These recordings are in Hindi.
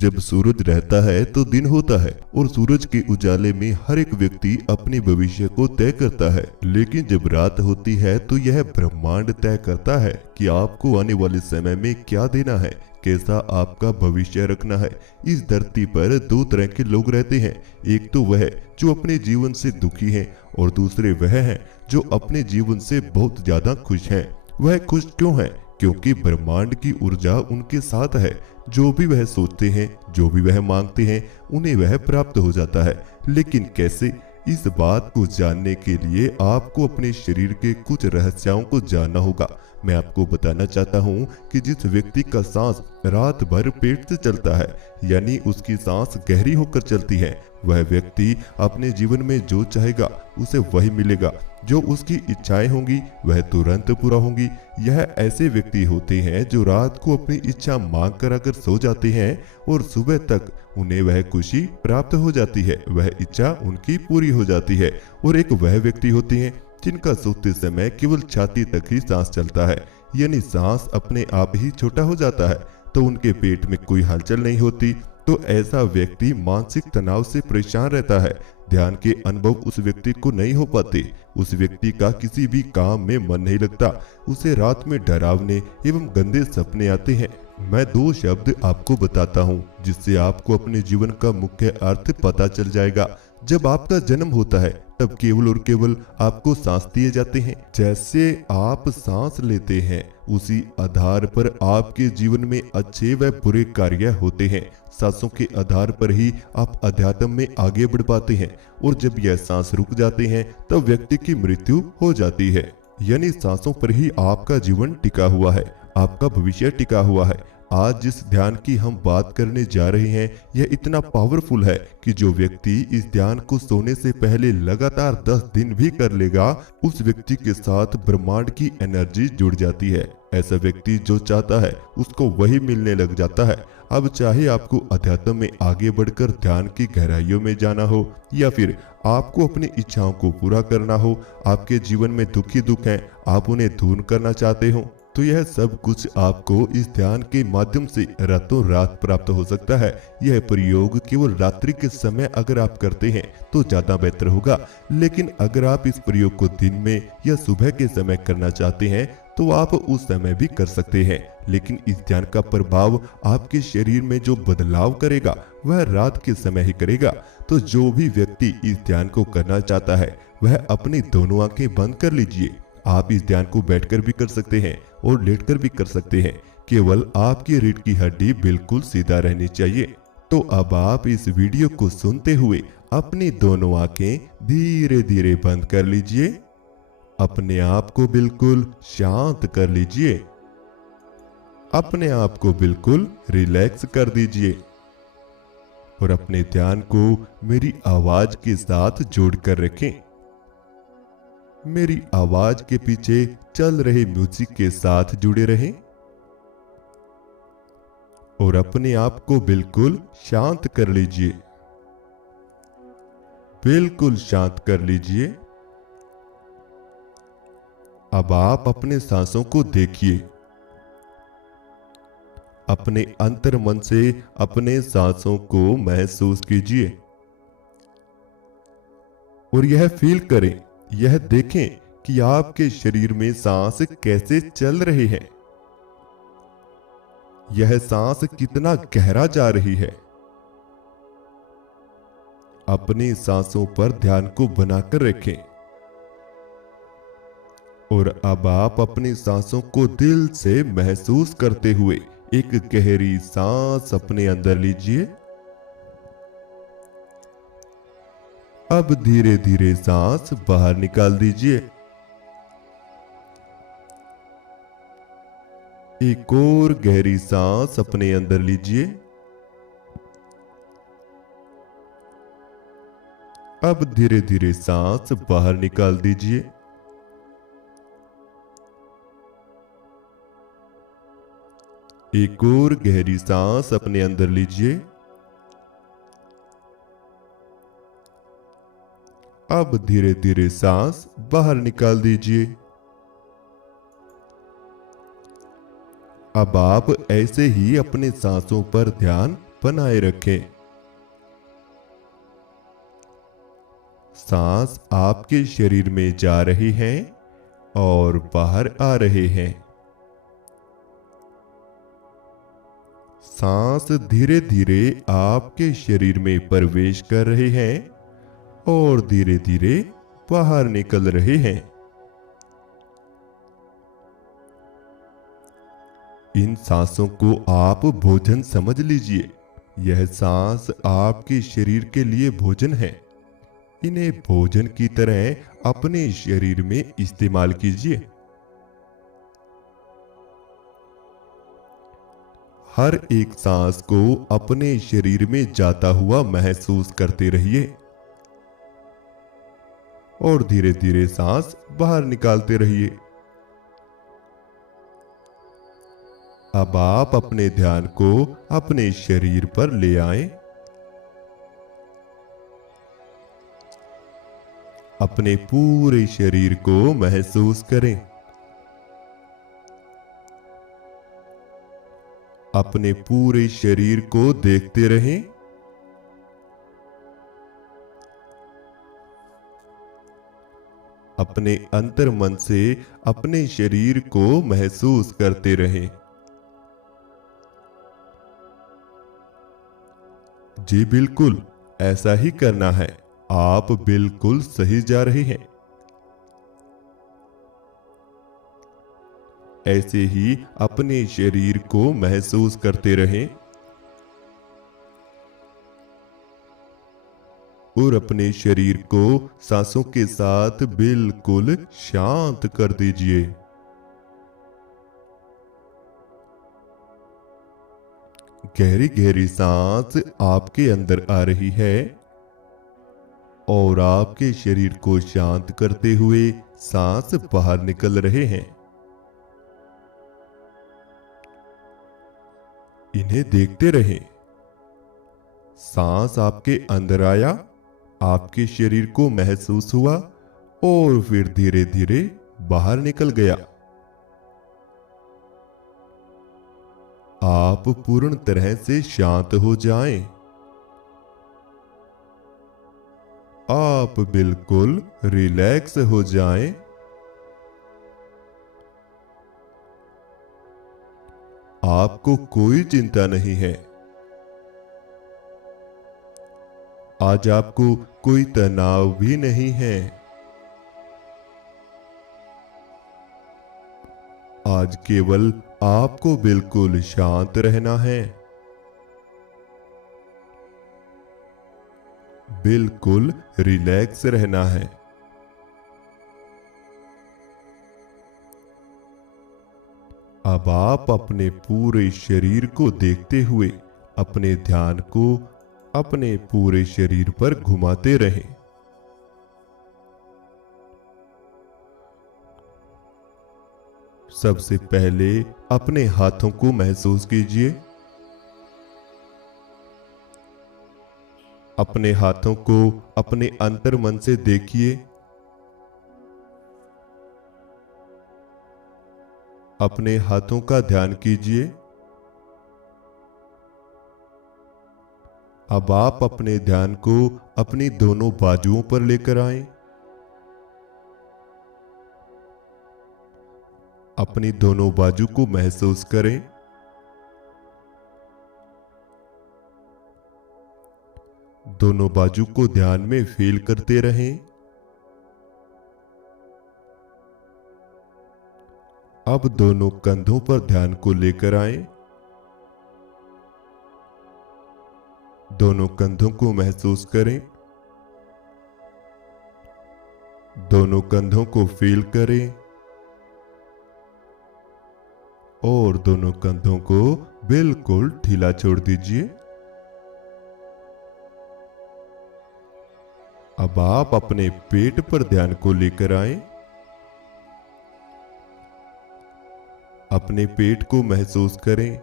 जब सूरज रहता है तो दिन होता है और सूरज के उजाले में हर एक व्यक्ति अपने भविष्य को तय करता है। लेकिन जब रात होती है तो यह ब्रह्मांड तय करता है कि आपको आने वाले समय में क्या देना है, कैसा आपका भविष्य रखना है। इस धरती पर दो तरह के लोग रहते हैं, एक तो वह जो अपने जीवन से दुखी हैं और दूसरे वह हैं जो अपने जीवन से बहुत ज्यादा खुश हैं। वह खुश क्यों हैं? क्योंकि ब्रह्मांड की ऊर्जा उनके साथ है। जो भी वह सोचते हैं, जो भी वह मांगते हैं, उन्हें वह प्राप्त हो जाता है। लेकिन कैसे? इस बात को जानने के लिए आपको अपने शरीर के कुछ रहस्यों को जानना होगा। मैं आपको बताना चाहता हूँ कि जिस व्यक्ति का सांस रात भर पेट से चलता है, यानी उसकी सांस गहरी होकर चलती है, वह व्यक्ति अपने जीवन में जो चाहेगा उसे वही मिलेगा। जो उसकी इच्छाएं होंगी वह तुरंत पूरा होंगी। यह ऐसे व्यक्ति होते हैं जो रात को अपनी इच्छा मांग कर अगर सो जाते हैं और सुबह तक उन्हें वह खुशी प्राप्त हो जाती है, वह इच्छा उनकी पूरी हो जाती है। और एक वह व्यक्ति होते हैं जिनका सोते समय केवल छाती तक ही सांस चलता है, यानी सांस अपने आप ही छोटा हो जाता है, तो उनके पेट में कोई हलचल नहीं होती। तो ऐसा व्यक्ति मानसिक तनाव से परेशान रहता है। ध्यान के अनुभव उस व्यक्ति को नहीं हो पाते। उस व्यक्ति का किसी भी काम में मन नहीं लगता। उसे रात में डरावने एवं गंदे सपने आते हैं। मैं दो शब्द आपको बताता हूँ जिससे आपको अपने जीवन का मुख्य अर्थ पता चल जाएगा। जब आपका जन्म होता है तब केवल और केवल आपको सांस दिए जाते हैं। जैसे आप सांस लेते हैं उसी आधार पर आपके जीवन में अच्छे व बुरे कार्य होते हैं। सांसों के आधार पर ही आप अध्यात्म में आगे बढ़ पाते हैं। और जब यह सांस रुक जाते हैं तब व्यक्ति की मृत्यु हो जाती है। यानी सांसों पर ही आपका जीवन टिका हुआ है, आपका भविष्य टिका हुआ है। आज जिस ध्यान की हम बात करने जा रहे हैं यह इतना पावरफुल है कि जो व्यक्ति इस ध्यान को सोने से पहले लगातार 10 दिन भी कर लेगा, उस व्यक्ति के साथ ब्रह्मांड की एनर्जी जुड़ जाती है। ऐसा व्यक्ति जो चाहता है उसको वही मिलने लग जाता है। अब चाहे आपको अध्यात्म में आगे बढ़कर ध्यान की गहराइयों में जाना हो या फिर आपको अपनी इच्छाओं को पूरा करना हो, आपके जीवन में दुखी दुख हैं, आप उन्हें दूर करना चाहते हो, तो यह सब कुछ आपको इस ध्यान के माध्यम से रातों रात प्राप्त हो सकता है। यह प्रयोग केवल रात्रि के समय अगर आप करते हैं तो ज्यादा बेहतर होगा। लेकिन अगर आप इस प्रयोग को दिन में या सुबह के समय करना चाहते हैं तो आप उस समय भी कर सकते हैं। लेकिन इस ध्यान का प्रभाव आपके शरीर में जो बदलाव करेगा वह रात के समय ही करेगा। तो जो भी व्यक्ति इस ध्यान को करना चाहता है वह अपनी दोनों आंखें बंद कर लीजिए। आप इस ध्यान को बैठकर भी कर सकते हैं और लेटकर भी कर सकते हैं। केवल आपकी रीढ़ की हड्डी बिल्कुल सीधा रहनी चाहिए। तो अब आप इस वीडियो को सुनते हुए अपनी दोनों आंखें धीरे धीरे बंद कर लीजिए। अपने आप को बिल्कुल शांत कर लीजिए। अपने आप को बिल्कुल रिलैक्स कर दीजिए और अपने ध्यान को मेरी आवाज के साथ जोड़कर रखें। मेरी आवाज के पीछे चल रहे म्यूजिक के साथ जुड़े रहें और अपने आप को बिल्कुल शांत कर लीजिए। बिल्कुल शांत कर लीजिए। अब आप अपने सांसों को देखिए। अपने अंतर मन से अपने सांसों को महसूस कीजिए और यह फील करें, यह देखें कि आपके शरीर में सांस कैसे चल रहे हैं। यह सांस कितना गहरा जा रही है। अपनी सांसों पर ध्यान को बनाकर रखें और अब आप अपनी सांसों को दिल से महसूस करते हुए एक गहरी सांस अपने अंदर लीजिए। अब धीरे धीरे सांस बाहर निकाल दीजिए। एक और गहरी सांस अपने अंदर लीजिए। अब धीरे धीरे सांस बाहर निकाल दीजिए। एक और गहरी सांस अपने अंदर लीजिए। अब धीरे धीरे सांस बाहर निकाल दीजिए। अब आप ऐसे ही अपने सांसों पर ध्यान बनाए रखें। सांस आपके शरीर में जा रही हैं और बाहर आ रहे हैं। सांस धीरे धीरे आपके शरीर में प्रवेश कर रहे हैं और धीरे धीरे बाहर निकल रहे हैं। इन सांसों को आप भोजन समझ लीजिए। यह सांस आपके शरीर के लिए भोजन है। इन्हें भोजन की तरह अपने शरीर में इस्तेमाल कीजिए। हर एक सांस को अपने शरीर में जाता हुआ महसूस करते रहिए और धीरे धीरे सांस बाहर निकालते रहिए। अब आप अपने ध्यान को अपने शरीर पर ले आएं। अपने पूरे शरीर को महसूस करें। अपने पूरे शरीर को देखते रहें। अपने अंतर मन से अपने शरीर को महसूस करते रहें। जी बिल्कुल, ऐसा ही करना है। आप बिल्कुल सही जा रहे हैं। ऐसे ही अपने शरीर को महसूस करते रहें और अपने शरीर को सांसों के साथ बिल्कुल शांत कर दीजिए। गहरी गहरी सांस आपके अंदर आ रही है और आपके शरीर को शांत करते हुए सांस बाहर निकल रहे हैं। इन्हें देखते रहें। सांस आपके अंदर आया, आपके शरीर को महसूस हुआ और फिर धीरे धीरे बाहर निकल गया। आप पूर्ण तरह से शांत हो जाएं। आप बिल्कुल रिलैक्स हो जाएं। आपको कोई चिंता नहीं है। आज आपको कोई तनाव भी नहीं है। आज केवल आपको बिल्कुल शांत रहना है। बिल्कुल रिलैक्स रहना है। अब आप अपने पूरे शरीर को देखते हुए अपने ध्यान को अपने पूरे शरीर पर घुमाते रहें। सबसे पहले अपने हाथों को महसूस कीजिए। अपने हाथों को अपने अंतर मन से देखिए। अपने हाथों का ध्यान कीजिए। अब आप अपने ध्यान को अपनी दोनों बाजुओं पर लेकर आएं। अपनी दोनों बाजू को महसूस करें। दोनों बाजू को ध्यान में फील करते रहें। अब दोनों कंधों पर ध्यान को लेकर आएं। दोनों कंधों को महसूस करें। दोनों कंधों को फील करें और दोनों कंधों को बिल्कुल ढीला छोड़ दीजिए। अब आप अपने पेट पर ध्यान को लेकर आएं। अपने पेट को महसूस करें।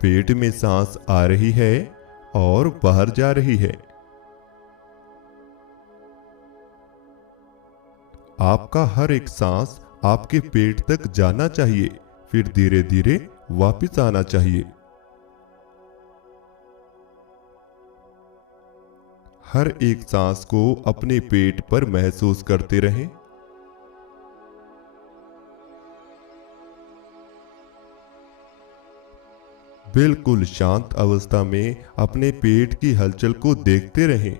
पेट में सांस आ रही है और बाहर जा रही है। आपका हर एक सांस आपके पेट तक जाना चाहिए, फिर धीरे धीरे वापस आना चाहिए। हर एक सांस को अपने पेट पर महसूस करते रहें। बिल्कुल शांत अवस्था में अपने पेट की हलचल को देखते रहें।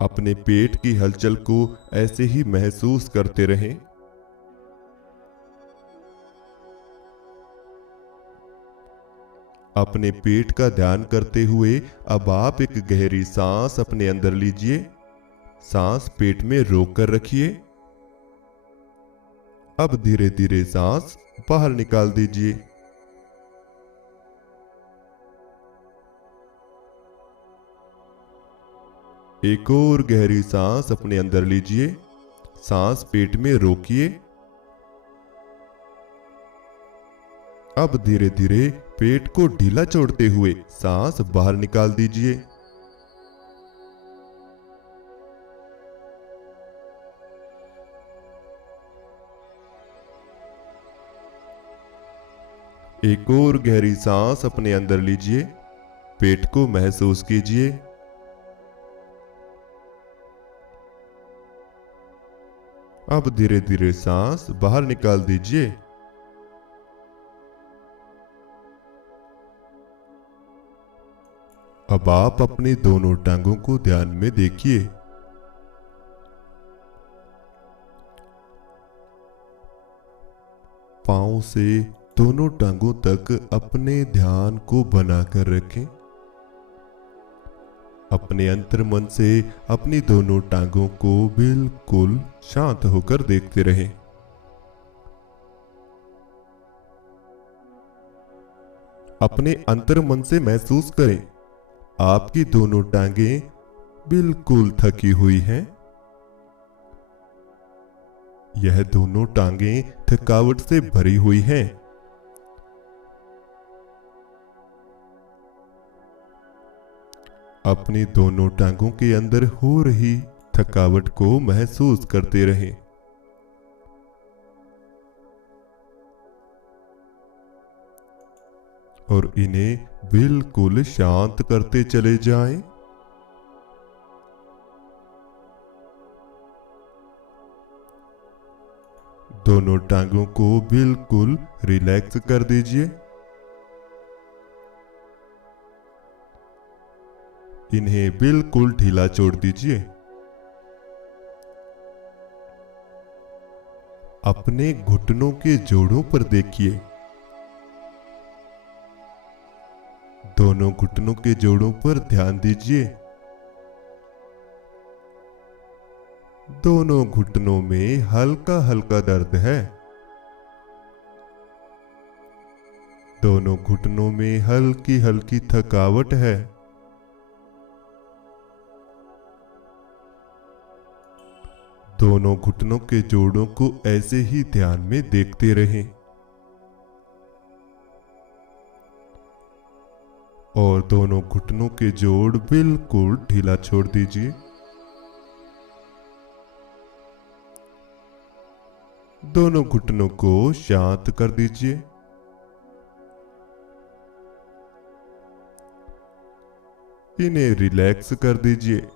अपने पेट की हलचल को ऐसे ही महसूस करते रहें। अपने पेट का ध्यान करते हुए अब आप एक गहरी सांस अपने अंदर लीजिए। सांस पेट में रोक कर रखिए। अब धीरे धीरे सांस बाहर निकाल दीजिए। एक और गहरी सांस अपने अंदर लीजिए। सांस पेट में रोकिए। अब धीरे धीरे पेट को ढीला छोड़ते हुए सांस बाहर निकाल दीजिए। एक और गहरी सांस अपने अंदर लीजिए। पेट को महसूस कीजिए। अब धीरे धीरे सांस बाहर निकाल दीजिए। अब आप अपनी दोनों टांगों को ध्यान में देखिए। पांव से दोनों टांगों तक अपने ध्यान को बनाकर रखें। अपने अंतर मन से अपनी दोनों टांगों को बिल्कुल शांत होकर देखते रहें। अपने अंतर मन से महसूस करें आपकी दोनों टांगें बिल्कुल थकी हुई हैं। यह दोनों टांगें थकावट से भरी हुई हैं। अपनी दोनों टांगों के अंदर हो रही थकावट को महसूस करते रहें। और इन्हें बिल्कुल शांत करते चले जाएं। दोनों टांगों को बिल्कुल रिलैक्स कर दीजिए। इन्हें बिल्कुल ढीला छोड़ दीजिए। अपने घुटनों के जोड़ों पर देखिए। दोनों घुटनों के जोड़ों पर ध्यान दीजिए। दोनों घुटनों में हल्का हल्का दर्द है। दोनों घुटनों में हल्की हल्की थकावट है। दोनों घुटनों के जोड़ों को ऐसे ही ध्यान में देखते रहें। और दोनों घुटनों के जोड़ बिल्कुल ढीला छोड़ दीजिए। दोनों घुटनों को शांत कर दीजिए। इन्हें रिलैक्स कर दीजिए।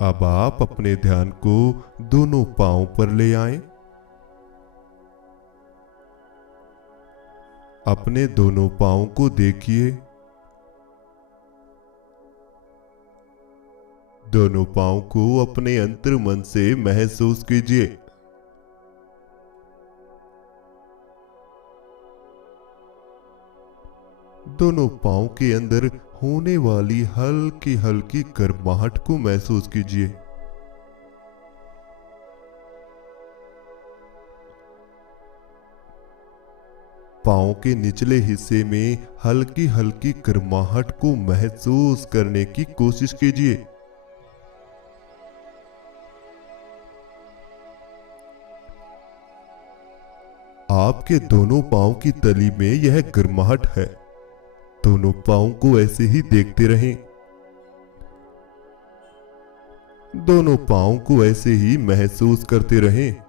अब आप अपने ध्यान को दोनों पांवों पर ले आएं। अपने दोनों पांवों को देखिए। दोनों पांवों को अपने अंतर मन से महसूस कीजिए। दोनों पांवों के अंदर होने वाली हल्की हल्की गर्माहट को महसूस कीजिए। पांव के निचले हिस्से में हल्की हल्की गर्माहट को महसूस करने की कोशिश कीजिए। आपके दोनों पांव की तली में यह गर्माहट है। दोनों पाँव को ऐसे ही देखते रहें। दोनों पाँव को ऐसे ही महसूस करते रहें।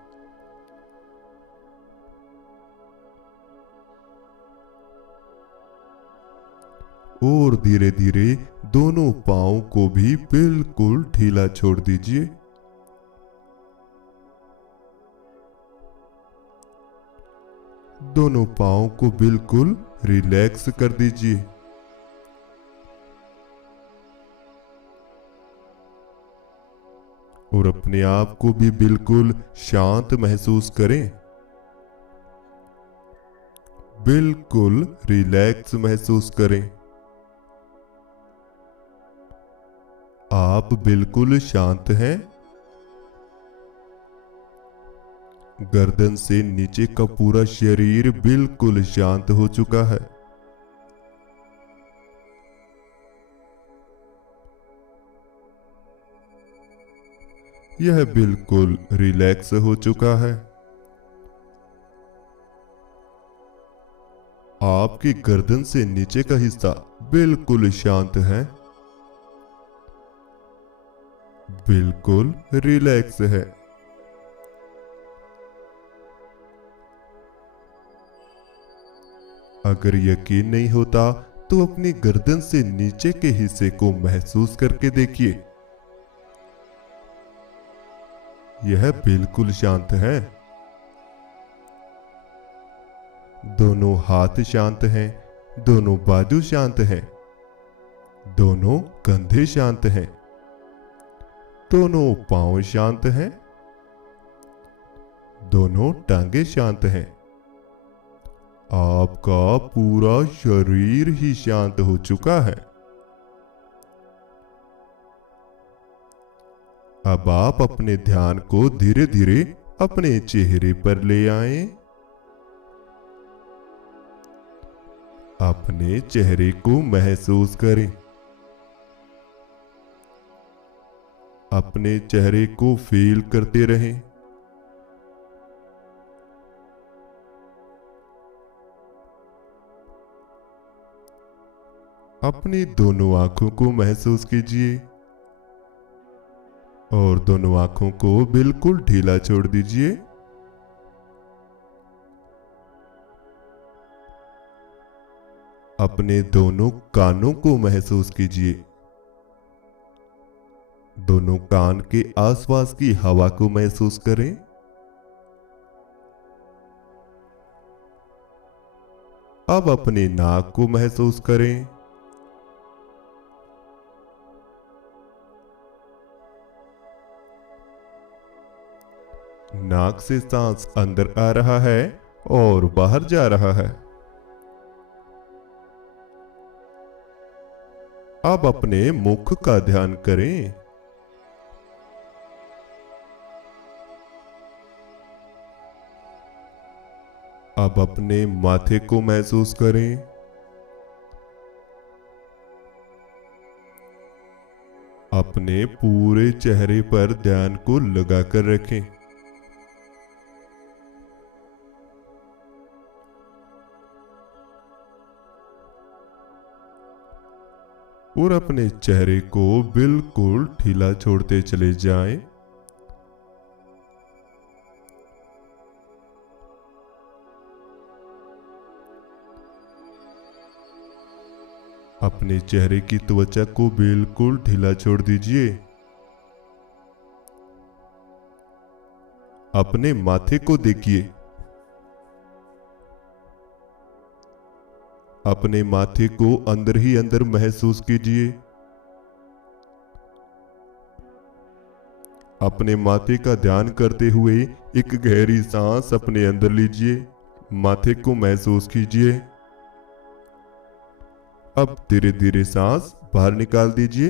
और धीरे धीरे दोनों पाँव को भी बिल्कुल ढीला छोड़ दीजिए। दोनों पाँव को बिल्कुल रिलैक्स कर दीजिए। और अपने आप को भी बिल्कुल शांत महसूस करें। बिल्कुल रिलैक्स महसूस करें। आप बिल्कुल शांत हैं। गर्दन से नीचे का पूरा शरीर बिल्कुल शांत हो चुका है। यह बिल्कुल रिलैक्स हो चुका है। आपकी गर्दन से नीचे का हिस्सा बिल्कुल शांत है, बिल्कुल रिलैक्स है। अगर यकीन नहीं होता तो अपनी गर्दन से नीचे के हिस्से को महसूस करके देखिए। यह बिल्कुल शांत है। दोनों हाथ शांत हैं, दोनों बाजू शांत हैं, दोनों कंधे शांत हैं, दोनों पांव शांत हैं, दोनों टांगे शांत हैं। आपका पूरा शरीर ही शांत हो चुका है। अब आप अपने ध्यान को धीरे धीरे अपने चेहरे पर ले आएं। अपने चेहरे को महसूस करें। अपने चेहरे को फील करते रहें। अपनी दोनों आंखों को महसूस कीजिए और दोनों आंखों को बिल्कुल ढीला छोड़ दीजिए। अपने दोनों कानों को महसूस कीजिए। दोनों कान के आसपास की हवा को महसूस करें। अब अपने नाक को महसूस करें। नाक से सांस अंदर आ रहा है और बाहर जा रहा है। अब अपने मुख का ध्यान करें। अब अपने माथे को महसूस करें। अपने पूरे चेहरे पर ध्यान को लगाकर रखें। और अपने चेहरे को बिल्कुल ढीला छोड़ते चले जाएं। अपने चेहरे की त्वचा को बिल्कुल ढीला छोड़ दीजिए। अपने माथे को देखिए। अपने माथे को अंदर ही अंदर महसूस कीजिए। अपने माथे का ध्यान करते हुए एक गहरी सांस अपने अंदर लीजिए। माथे को महसूस कीजिए। अब धीरे धीरे सांस बाहर निकाल दीजिए।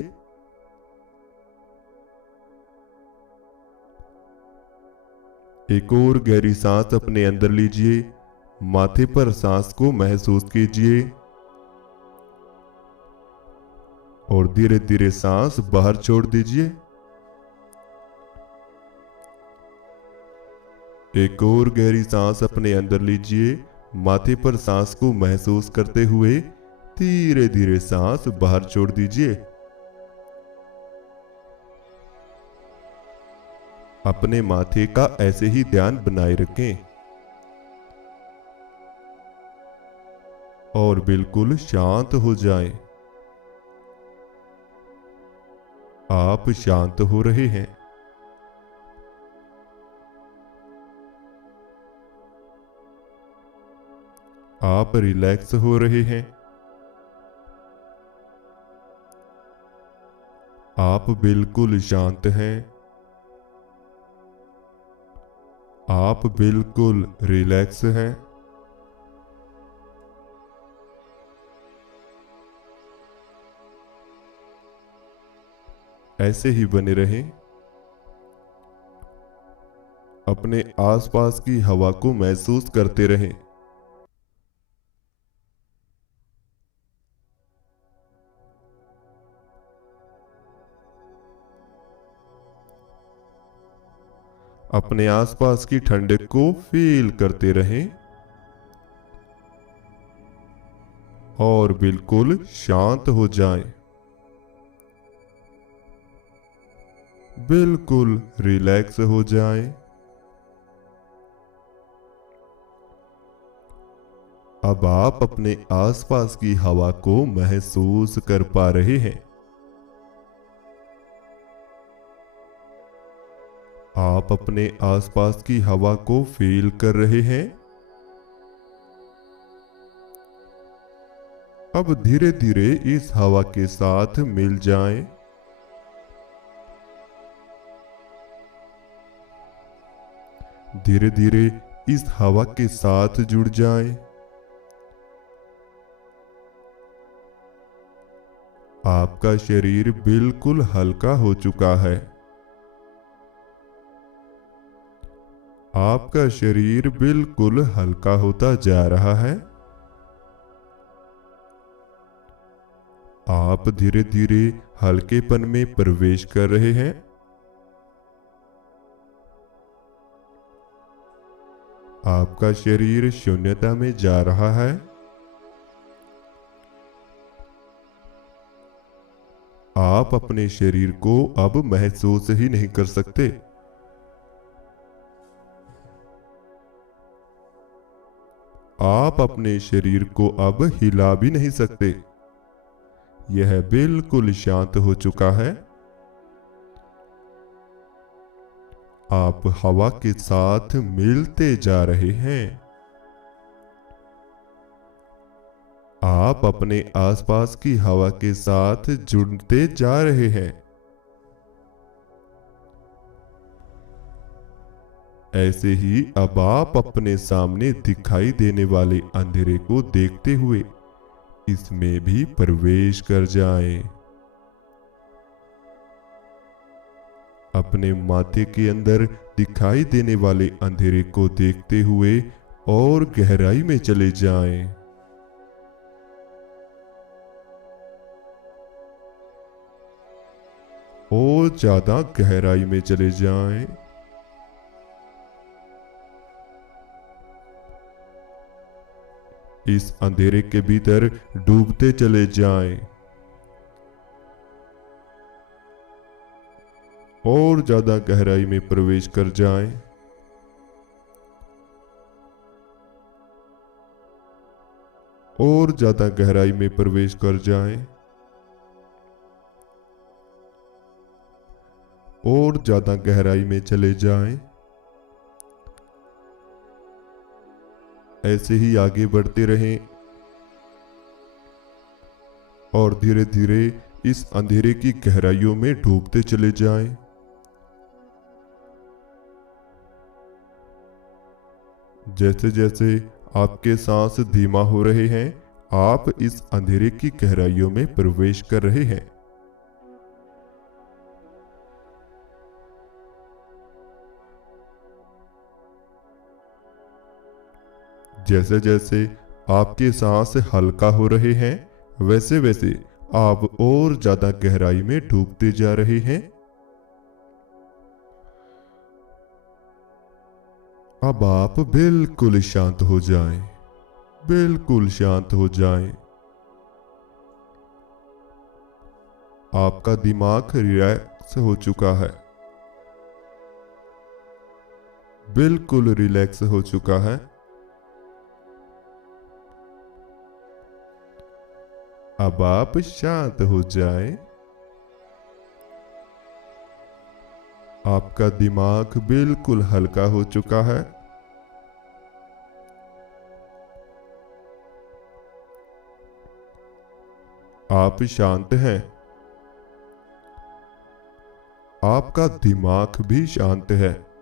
एक और गहरी सांस अपने अंदर लीजिए। माथे पर सांस को महसूस कीजिए और धीरे धीरे सांस बाहर छोड़ दीजिए। एक और गहरी सांस अपने अंदर लीजिए। माथे पर सांस को महसूस करते हुए धीरे धीरे सांस बाहर छोड़ दीजिए। अपने माथे का ऐसे ही ध्यान बनाए रखें और बिल्कुल शांत हो जाएं। आप शांत हो रहे हैं। आप रिलैक्स हो रहे हैं। आप बिल्कुल शांत हैं। आप बिल्कुल रिलैक्स हैं। ऐसे ही बने रहें। अपने आसपास की हवा को महसूस करते रहें। अपने आसपास की ठंडक को फील करते रहें और बिल्कुल शांत हो जाएं। बिल्कुल रिलैक्स हो जाएं। अब आप अपने आसपास की हवा को महसूस कर पा रहे हैं। आप अपने आसपास की हवा को फील कर रहे हैं। अब धीरे धीरे इस हवा के साथ मिल जाएं। धीरे धीरे इस हवा के साथ जुड़ जाएं। आपका शरीर बिल्कुल हल्का हो चुका है। आपका शरीर बिल्कुल हल्का होता जा रहा है। आप धीरे धीरे हल्केपन में प्रवेश कर रहे हैं। आपका शरीर शून्यता में जा रहा है। आप अपने शरीर को अब महसूस ही नहीं कर सकते। आप अपने शरीर को अब हिला भी नहीं सकते। यह बिल्कुल शांत हो चुका है। आप हवा के साथ मिलते जा रहे हैं। आप अपने आसपास की हवा के साथ जुड़ते जा रहे हैं। ऐसे ही अब आप अपने सामने दिखाई देने वाले अंधेरे को देखते हुए इसमें भी प्रवेश कर जाएं। अपने माथे के अंदर दिखाई देने वाले अंधेरे को देखते हुए और गहराई में चले जाएं। और ज्यादा गहराई में चले जाएं। इस अंधेरे के भीतर डूबते चले जाएं। और ज्यादा गहराई में प्रवेश कर जाएं। और ज्यादा गहराई में प्रवेश कर जाएं। और ज्यादा गहराई में चले जाएं। ऐसे ही आगे बढ़ते रहें और धीरे धीरे इस अंधेरे की गहराइयों में डूबते चले जाएं। जैसे जैसे आपके सांस धीमा हो रहे हैं, आप इस अंधेरे की गहराइयों में प्रवेश कर रहे हैं। जैसे जैसे आपके सांस हल्का हो रहे हैं, वैसे वैसे आप और ज्यादा गहराई में डूबते जा रहे हैं। अब आप बिल्कुल शांत हो जाएं। बिल्कुल शांत हो जाएं। आपका दिमाग रिलैक्स हो चुका है, बिल्कुल रिलैक्स हो चुका है। अब आप शांत हो जाएं। आपका दिमाग बिल्कुल हल्का हो चुका है। आप शांत हैं। आपका दिमाग भी शांत है।